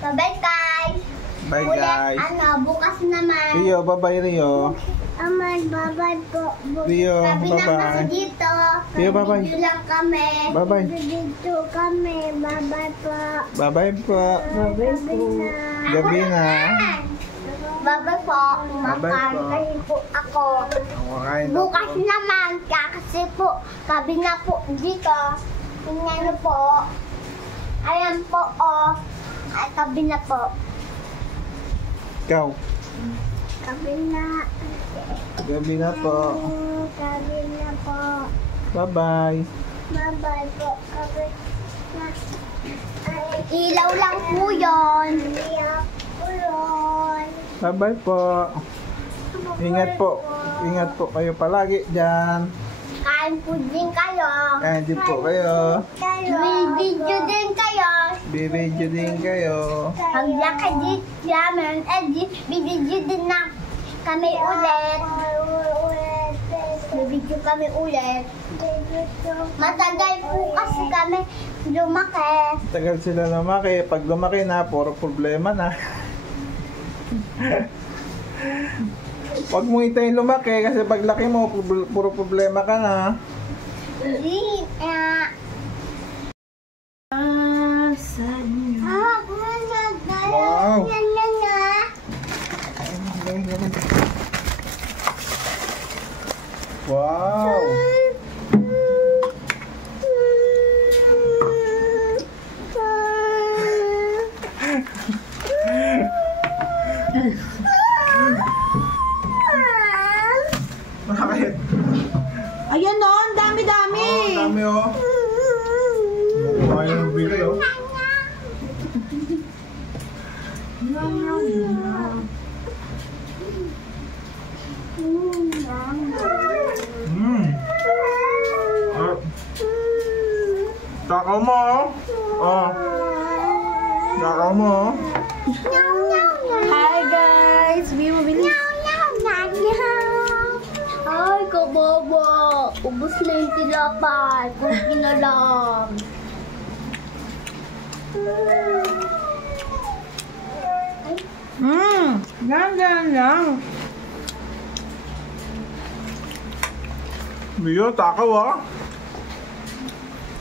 Bye-bye, guys. Bye, Ulit, guys. bukas naman. Rio, bye-bye, Rio. Bye-bye po. Rio, Sabi na bye-bye. kasi dito. Rio, bye-bye. Video lang kami. Bye-bye. Dito kami. Bye-bye po. Bye-bye po. Bye-bye po. Gabi na. Bye-bye po. Bye-bye po. Kasi po ako. Kumakain na Bukas po. naman. Kasi po, sabi na po dito. Tingnan po. Ayan po, oh. Ay, tabi na po. Ikaw. Tabi na. Gabi na po. Tabi na po. Bye-bye. Bye-bye po. Tabi na. Ay, ilaw lang po yun. Ilaw po yun. Bye-bye po. Ingat po. Ingat po kayo palagi dyan. Kain po din kayo. Kain din po kayo. Video din kayo. Bibidyo din kayo. Paglaki din namin, bibidyo din na kami ulit. Bibidyo kami ulit. Matagal po kasi kami lumaki. Tagal sila lumaki. Pag lumaki na, puro problema na. Huwag mo itayin lumaki kasi paglaki mo, puro problema ka na. Hindi. Wow! Wow! Bakit? Ayan o, ang dami-dami. Ang dami oh. Mukha yung bigay oh. Takaw mo oh. Oh. Takaw mo oh. Hi guys! Sabi mo, bilis. Ay, kababa. Ubus na yung tilapay. Kunti na lang. Ganyan lang. Mio, takaw ah.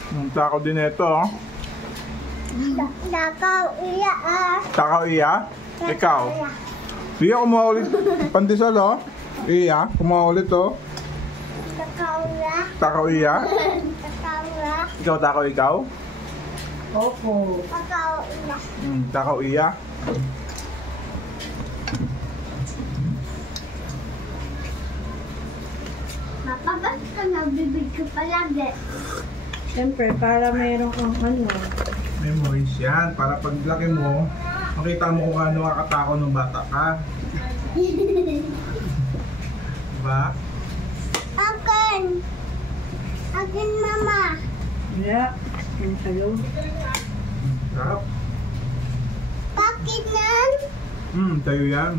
Ang takaw din ito ah. Nakaw iya Takaw iya? Ikaw? Iya, kumuha ulit. Pandesal oh. Iya, kumuha ulit oh. Nakaw ya. Takaw iya? Nakaw ya. Ikaw takaw ikaw? Opo. Nakaw iya. Takaw iya? Mapabas ka nagbibig ko palagi. Siyempre, para mayroon kang ano. Memories yan. Para paglaki mo, makita mo kung ano kakatakaw ng bata ka. Diba? Akin. Akin, mama. Yeah. Ang sa'yo. Sarap. Bakit nan? Tayo yan.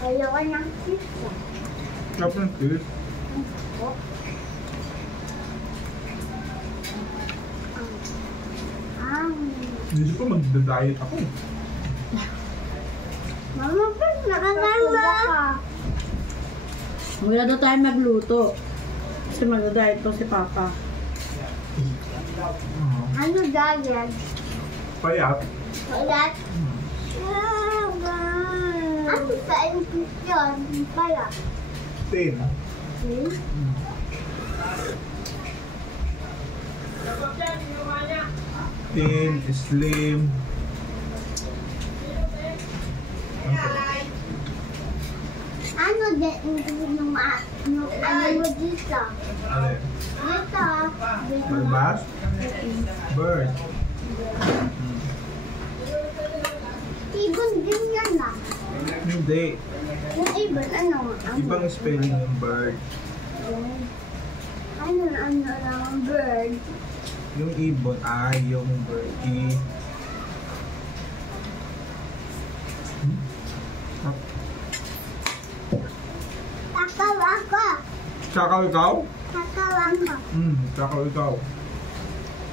Ayoko ng pizza. Sarap ng fish. Hindi ko magda-diet ako. Mama, ba't nakakala? Wala daw tayo magluto. Kasi mag-diet po si Papa. Ano diet? Payat. Payat? Ano sa infusion? Payat? Tin. Thin, slim. Ano din yung ano mo dito? Alin? Dito. Balbas? Bird. Ibon din yan ah. Hindi. Yung ibon, ano? Ibang spelling ng bird. Ano lang ang bird? Yung ibon ay yung bird. Kakaw ikaw? Kakawan ko. Kakaw ikaw.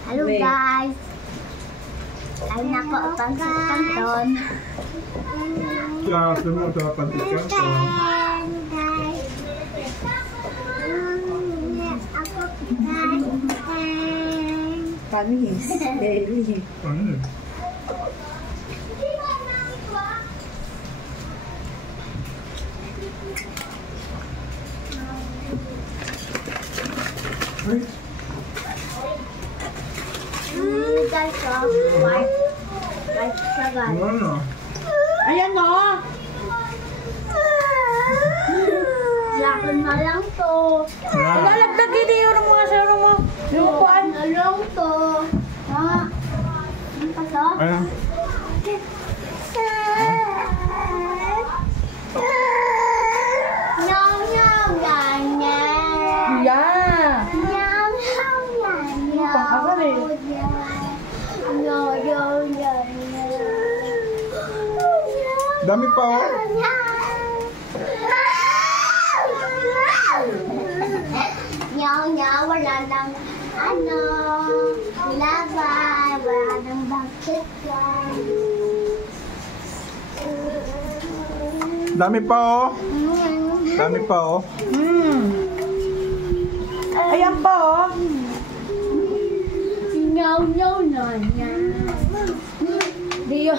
Hello Wait. guys. Ay nako, pansit canton. Kaya mo sa pansit canton. Guys. Ako kain. Panis. Daily. Ano yun? Ay, Guys, white. White siya guys. ano? Ayan o. Lakon na lang to. Yan. Lalagdag hindi yung mga saro mo. Yung kuan. Na lang to. Ha? Ano pa to? Ayan. Nyam, nyam, nyam, nyam. Yeah. Nyam, nyam, nyam, nyam. Pang-agal eh. Nyam, nyam, nyam, nyam. Dami pa oh. Nyaw, nyaw, wala nang ano, labay, wala nang bakit yan. Dami pa oh. Dami pa oh. Ayan pa o. Nyaw, nyaw, na, nyaw. Dio.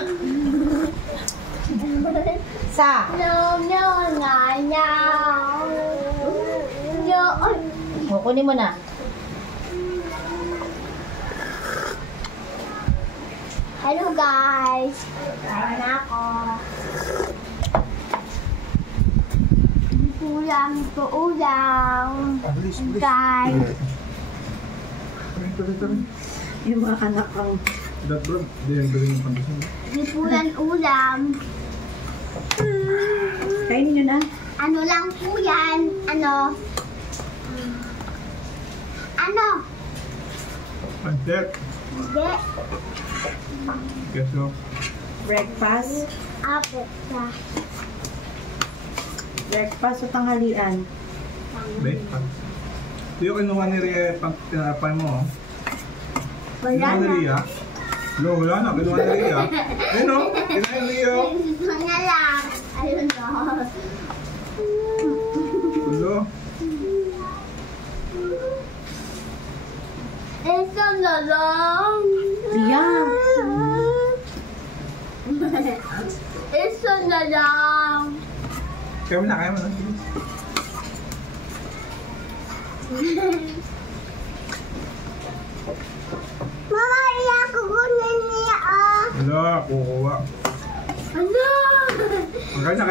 Sa. Nyaw, nyaw, nga, nyaw. Nyaw, ay. O, kunin mo na. Hello guys! Kain na ako. Ulam to ulam. Bilis, bilis. Guys. Tuloy. Yung mga anak ang... Dat bro, di yung galing ng pandesal. Dipulan ulam. Kainin nyo na. Ano lang po yan? Ano? Ano? Pancet. Hindi. Keso. Breakfast. Apo sa Breakfast o tanghalian. Bacon. Di yung kinuha ni Rhea pang tinapay mo oh. wala Kinuha ni na. Rhea. No, wala na. Kinuha ni Rhea. Ayun oh. Kinain ni Rhea oh. Ito na lang. Ayun na. Tulo. Ito na lang. Riyan. Ito na lang. Kaya mo na. Mama, iya kukunin niya ah. Wala, kukuha. Ano? Kain na.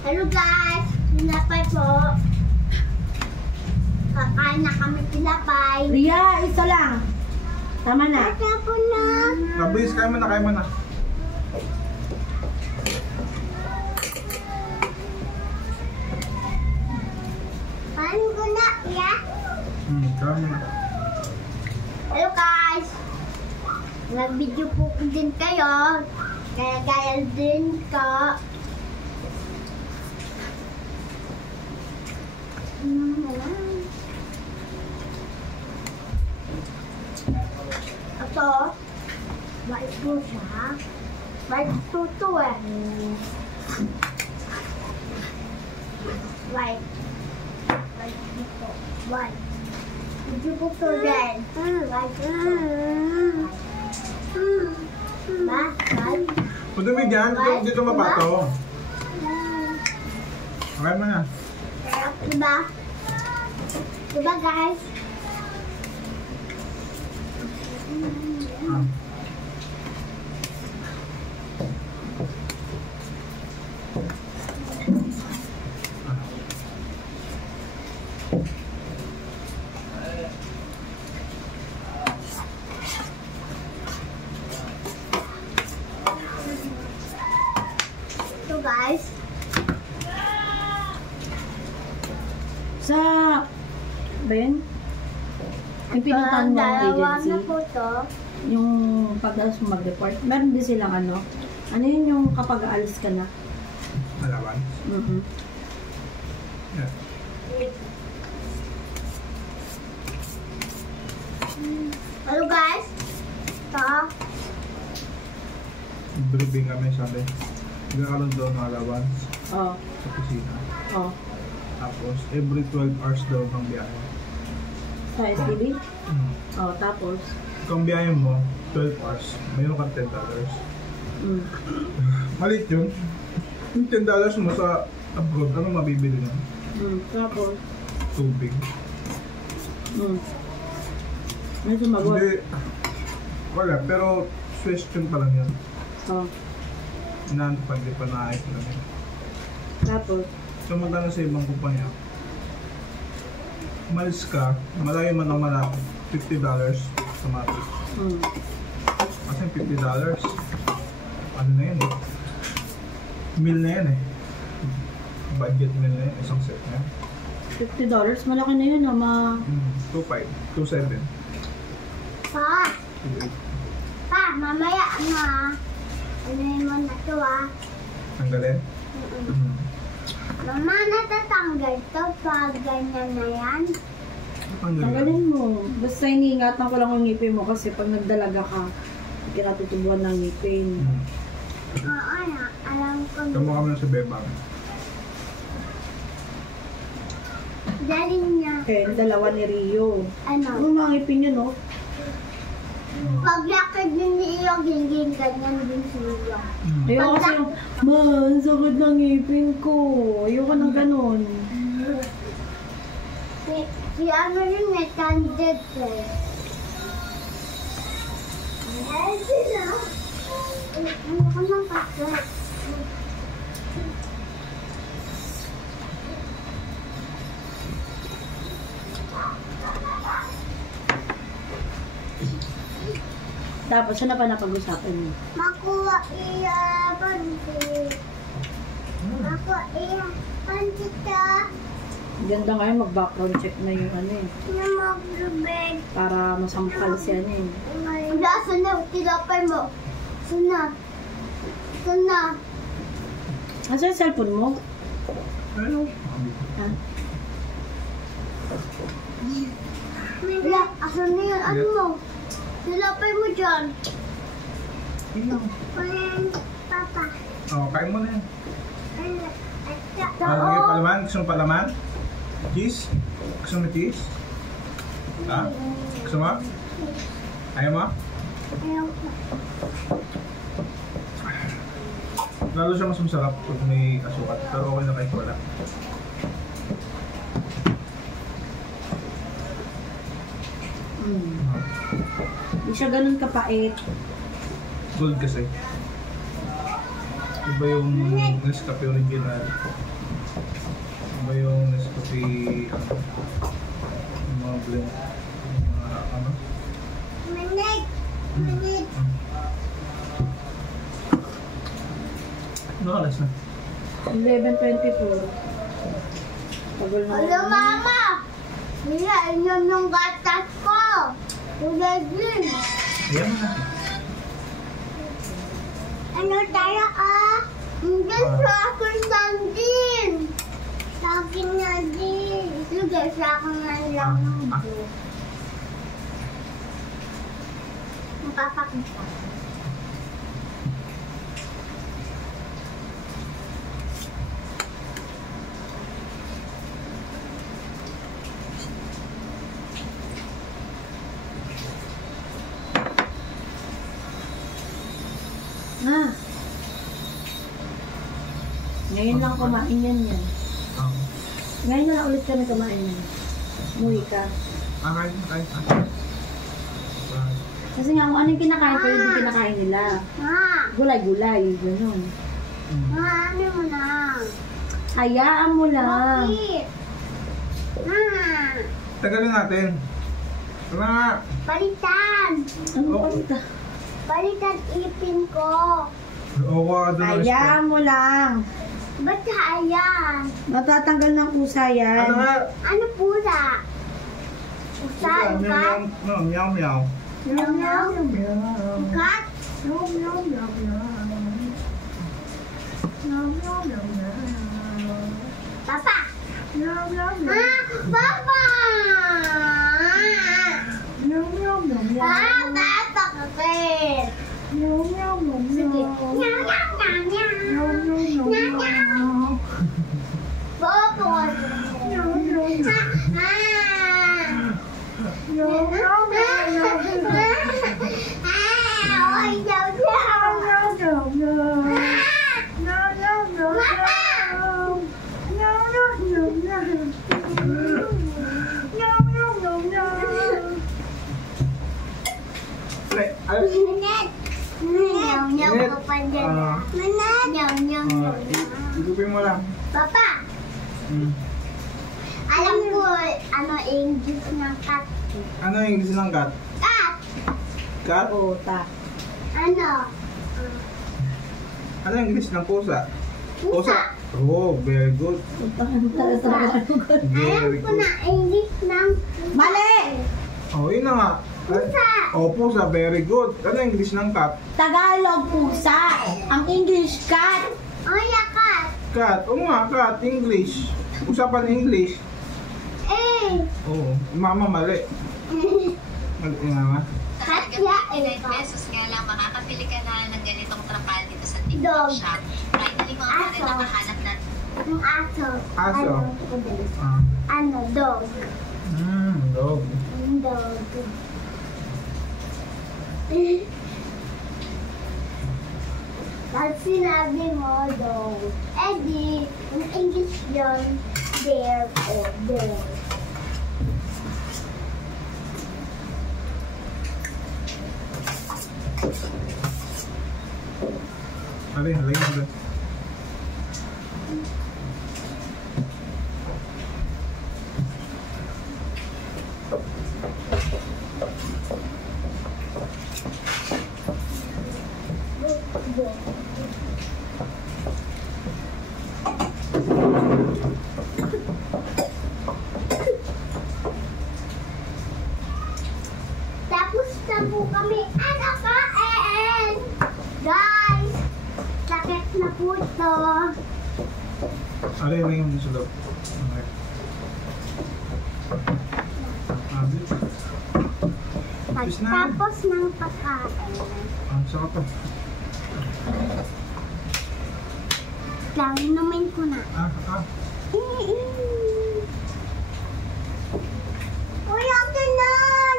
Hello guys, tinapay po. Kakain na kami tinapay. Ria, isa lang. Tama na. Kaya po na. Mabilis, kaya mo na. Paano ko na, iya? Kaya mo na. Hello guys. Nag-video po din kayo. Kaya din ko. Ito. White po siya. White po to eh. White. White po. White. Video po to din. White po. Ba? White. Madumi dyan. Dito mapato. Kaya mo na. Diba? Diba guys? Ah. So guys, Sa... Ba yun? Yung pinuntahan mo ang dalawa agency, na po to. yung pag-alas mo mag-report, meron din silang ano? Ano yun yung kapag aalis ka na? Malawan. Yan. Hello guys. Ito. Briefing kami sabi. Nagkakaroon daw ng allowance Oh. sa kusina. Oh. Tapos, every 12 hours daw ng biyahe. Sa STB? Mm. Oh, tapos? Kung biyahe mo, 12 hours, mayroon ka $10. Mm. Malit yun. Yung $10 mo sa abroad, ano mabibili mo? Tapos? Tubig. May sumagot? Hindi. Wala, pero question pa lang yun. Oh. Inaano pa, hindi pa naayos lang yun. Tapos? Samantalang sa ibang kumpanya, umalis ka, malayo man ang malapit, $50 sa matik. Kasi $50, ano na yun eh? Meal na yan eh. Budget meal na yun, isang set na yan. $50? Malaki na yun, ama. 2.5, 2.7. Pa. 2.8. Pa, mamaya na. Ano yun mo na to ah. Tanggalin? Mama, natatanggal to pag ganyan na yan. Tanggalin mo. Basta iniingatan ko lang ang ngipin mo kasi pag nagdalaga ka, hindi ka natutubuan ng ngipin. Oo na, alam ko. Tama kami sa bebang. Galing niya. Okay, dalawa ni Rio. Ano? Ano mga ngipin yun, no? Pag lakad din ni Iyo, gingin ganyan din si Iyo. Ayoko kasi yung, ma, ang sakit ng ngipin ko. Ayoko ng ganun. Si ano yun eh, candid eh. Ay, sila. Ano ko nang pakit? Tapos, ano pa napag-usapan mo? Makuha iya pansit. Makuha iya pansit ka. Ganda ngayon, mag-background check na yung ano eh. Na maglubeg. Para masampal siya niya eh. Wala, sana. Tilapay mo. Sana. Sana. Asa yung cellphone mo? Ano? Ha? Wala, asan na yun? Ano mo? Tilapay mo dyan. Ilang? Ayan, papa. Oo, kain mo na yan. Ayan. Ano yung palaman? Gusto mo palaman? Cheese? Gusto mo cheese? Ha? Gusto mo? Ayaw mo? Ayaw. Lalo siya mas masarap pag may asukal. Pero okay na kahit wala. Hindi siya ganun kapait. Gold kasi. Iba yung Nescafe original. Iba yung Nescafe ano, yung mga blend. Yung mga ano. Manig. Manig. Ano alas na? 11:24. Tagal na. Hello, mama. Mira, inom yung gatas ko. Tulad din. Yan na. Ano tayo ah? Hindi sa akin lang din. Sa akin na din. Sige, sa akin na lang. Mapapakita. Ah. Ngayon lang kumain yan yan. Ngayon na lang ulit kami kumain yan. Umuwi ka. Kain. Kasi nga kung ano yung kinakain ko, yung kinakain nila. Ma, Gulay-gulay, gano'n. ma, ano mo na? Hayaan mo lang. Bakit? Ma, Tagalin natin. Tara nga. palitan. Ano ba ito? Palitan ipin ko. Oo, ka doon. Hayaan mo lang. Ba't ayan? Matatanggal ng pusa Ano yan. nga? Ano pula? Usa, ukat? Meow, meow. Meow, meow. Meow. Ukat? Meow, meow, meow, meow. Meow, meow, meow, meow. Papa, Meow, meow, meow. Ah, Papa! Meow, meow, meow, meow. Ah, Papa kasi. Meow, meow, meow, Sige. meow. Meow, meow, meow, meow. Meow, meow, meow, Meow, meow. Papa. Meow, meow, meow. Ah. Meow, meow, meow, meow. Ah, ôi, dầu Meow, dầu. meow, meow, meow. Meow, meow, meow, meow. Meow, meow, meow, meow. Meow, meow, meow, meow. Ay, Manat. Nyaw, nyaw Manat. ka pa dyan. Ah. Manat. Nyaw, nyaw, nyaw. Igupin mo lang. Papa, alam ko ano English ng cat. Ano yung English ng cat? Cat. Cat? Puta. Ano? Ano yung English ng pusa? Pusa. Oh, very good. Alam Very ko good. na English ng Mali! Oh, yun na nga. pusa. Oh, pusa, very good. Ano yung English ng cat? Tagalog pusa. Ang English cat. Oh, yeah, cat. Cat. Oo nga, cat. English. Usapan English. Eh. Oo. Mama, mali. Mali nga nga. Cat Halagang ya, 99 eh. pesos nga lang makakabili ka na ng ganitong trapal dito sa Dog. TikTok shop. Kahit hindi mo ang Aso. nakahanap na Yung aso. Aso. Ano, ano, dog. Dog. Dog. Pag sinabi mo, dog, eh di, yung English yun, there or there. Halay, halay mo doon. Dog. Tapos na po kami, ano kain? Guys, sakit na po ito. Halay, halay mo sa loob. Okay. Tapos na. Pagtapos ng pagkain, Saka pa. lang inumin ko na. Kuya, ganon!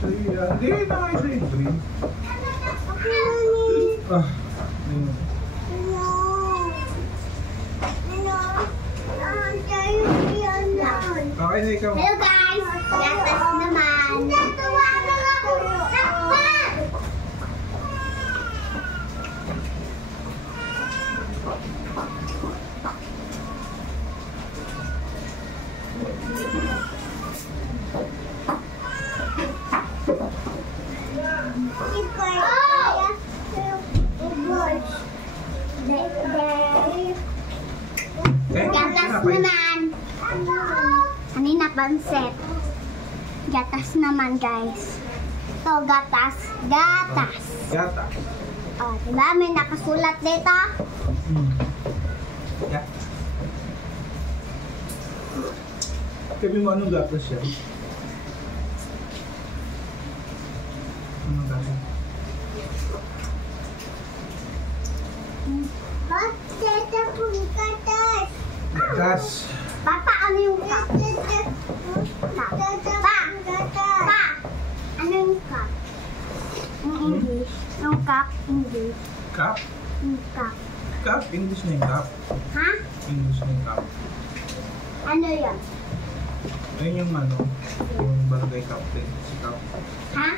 Sige, hindi na kayo sa green. Okay, Ayun. Okay na ikaw. hello guys! Gatas naman! Tawagan ako! Takpan! Gatas naman! Kanina pansit. Gatas naman guys. Ito gatas. Gatas. Gata. Oh, diba? May nakasulat dito. Yeah. Sabi mo, anong gatas siya? Anong gatas? Bakit po gatas? Gatas. Papa, ano yung cup? Pa! Ano yung cup? Yung English. Yung cup, English. Cup? Yung cup. Cup? English na yung cup. Ha? English na yung cup. Ano yun? Ayun yung ano, yung barangay captain, si Cup. Ha?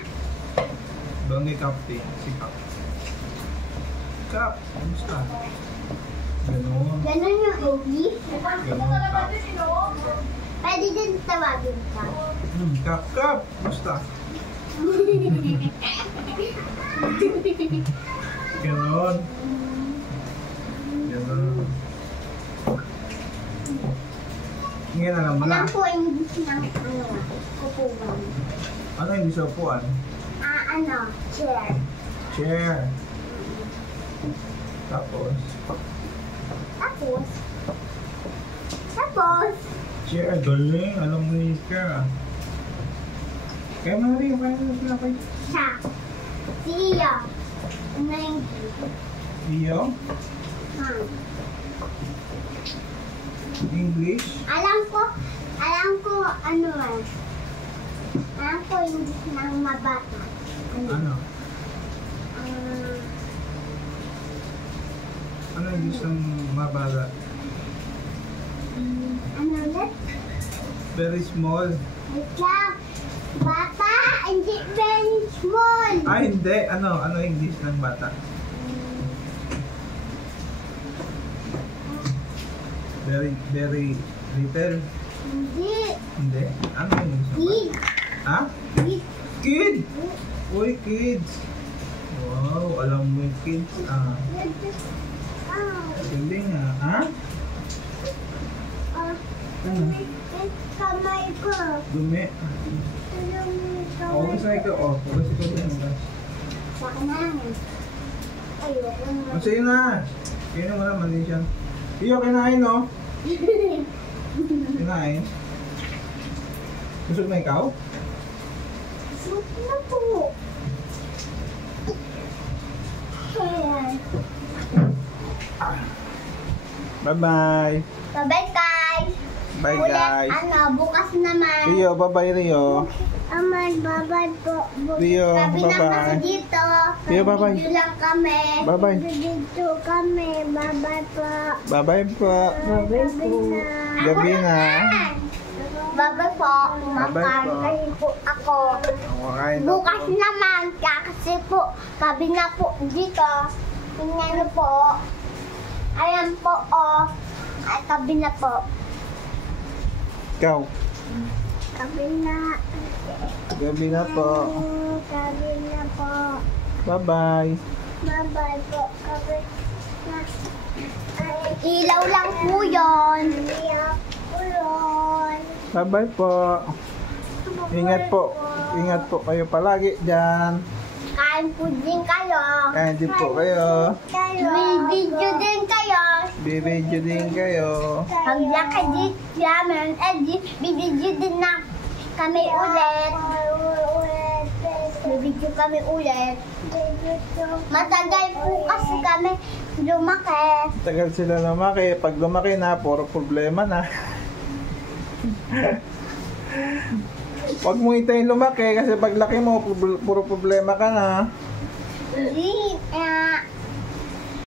Barangay captain, si Cup. Cup, kamusta? Ganon. Ganun yung English? Ganon, Cup. Pwede din tawagin ka. Cup, Cup, kamusta? Ganon. Ganon. Ngayon alam mo na. Alam po English ng ano, kupuban. Ano yung sa upuan? Ano, chair. Chair. Tapos, Tapos, Tapos, Share, galing. Alam mo ni Ika. Kaya Mario, kaya na sila kayo. siya. Siya. Ano yung Iyo? ha? English? Alam ko ano eh. Alam ko hindi ng mabata. Ano? Ah, Ano yung gusto ng mabala? ano ulit? Very small. Wait lang. Bata, hindi very small. Ah, hindi. Ano? Ano English ng bata? Very little? Hindi. Hindi. Ano yung gusto? Big. Ha? Big. Kid! Uy, kids! Wow, alam mo yung kids. Ah, Ah, galing ah. Ha? ah, Ano? kamay ko. Dumi. Tulong Oo, kamay kasi ikaw. Oh, kasi ikaw din. Saka na. Ayoko na. O, sige na. Kaya mo naman din siya. Iyo, kinain no? Kinain. Gusto mo ikaw? Suot na po. Ayan. Bye-bye. Bye-bye, guys. Bye, Ulit, guys. ano, bukas naman. Rio, bye-bye, Rio. Aman, bye-bye po. Rio, Sabi na bye-bye. kasi dito. Rio, bye-bye. Video lang kami. Bye-bye. Dito kami. Bye-bye po. Bye-bye po. Bye-bye po. Gabi na. Bye-bye po. Bye-bye po. Kasi po ako. Kumakain na Bukas po. naman, kasi po, sabi na po dito, tingnan po, ayan po, oh, ay tabi na po, Ikaw. tabi na, Gabi na po. tabi na po, Bye-bye. bye-bye po, tabi na, ay, ilaw lang po yun, ilaw po yun. Bye-bye po. Ingat po. Ingat po kayo palagi dyan. Kain po din kayo. Kain din po kayo. May video din kayo. Bibidyo din kayo. Paglaki din namin, bibidyo din na kami ulit. Bibidyo kami ulit. Matagal po kasi kami lumaki. Tagal sila lumaki. Pag lumaki na, puro problema na. Huwag mo itayin lumaki kasi pag laki mo, puro problema ka na. Hindi,